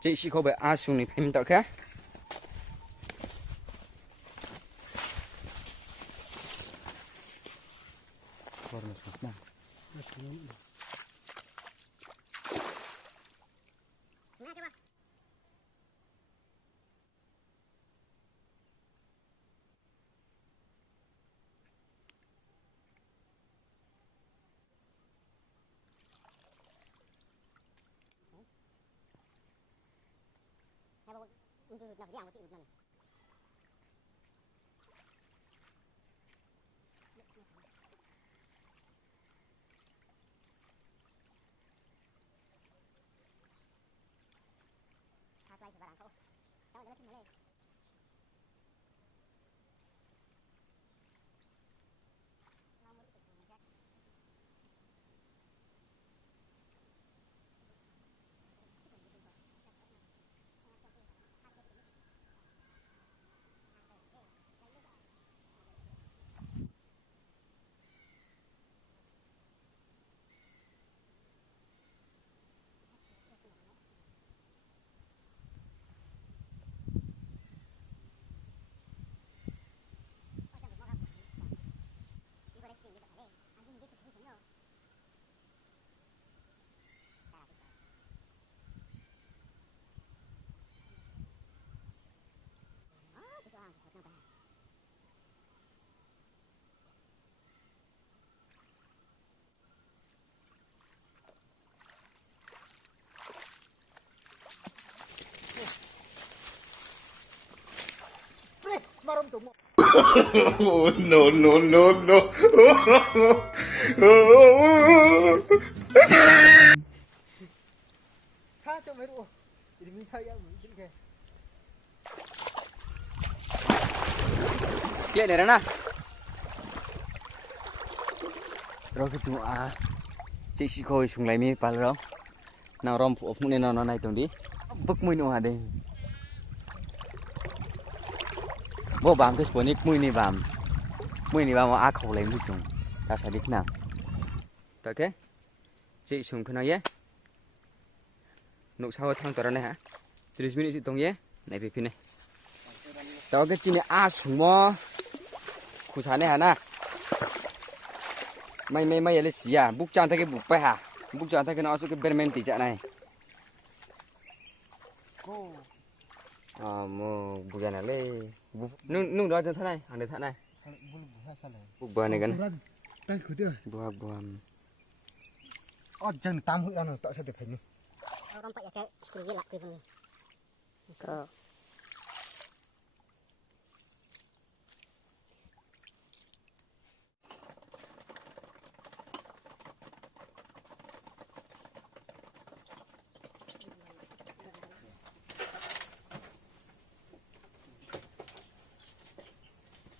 这是可被阿兄的拼到开。untuk nak dia macam mana? Apa lagi barang kau? Tahu dah macam mana? Oh, no, no, no, no. Sikit ni Rana. Rồi cái chú à, chị chỉ coi xuống lại mi pa rồi. Nào rom phụ nên nó này tụi đi. Bức mũi nó à đây. Bố bám cái sport này mũi này bám mà ác khẩu lấy mũi chúng. Ta sẽ biết nào. Ok, chị xuống cái này nhé. Nụ sau thang tọa này hả? 30 minit chị tông nhé. Này về phía này. Đó cái chị này xuống mà. Khu sản này hả na? Mày lấy xí à? Búc chan thấy cái bục bay hả? Búc chan thấy cái nó số cái bên men tỷ trạng này. Mà bục này lấy nung đó cho thế này, hàng để thế này. Bục bờ này gần. Đây khử tiêu. Bùa. Chân tam hữu đâu tạo sao để thành. Orang pak ya ke kuliah lah ke bang. Ko.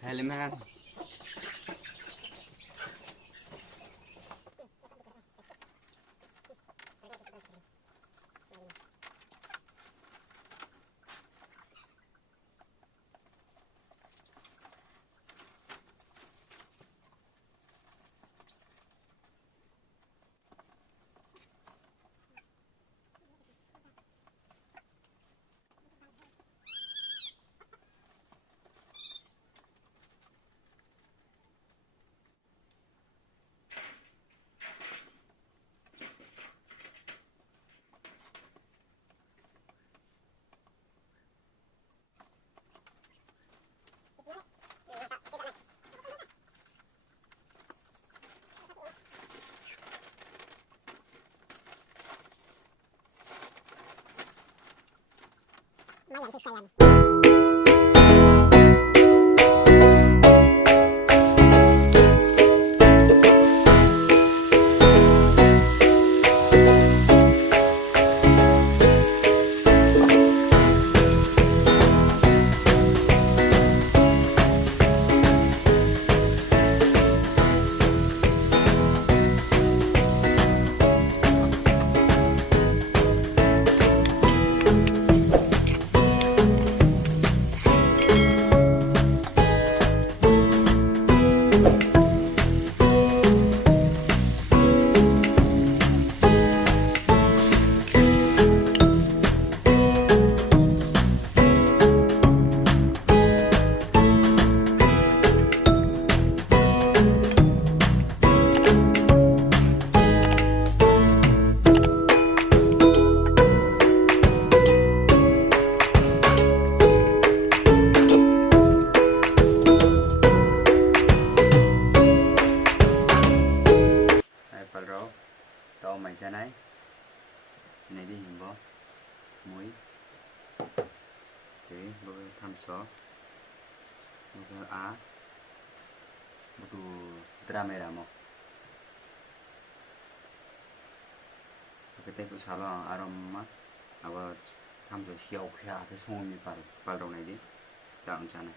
Helman. Mai yang sekalian. janai này đi hình bó muối thế bơ tham số bơ á bơ tu drama mo cái của sao aroma apa tham số hiếu khía cái sông mi pal đâu này đi dalam channel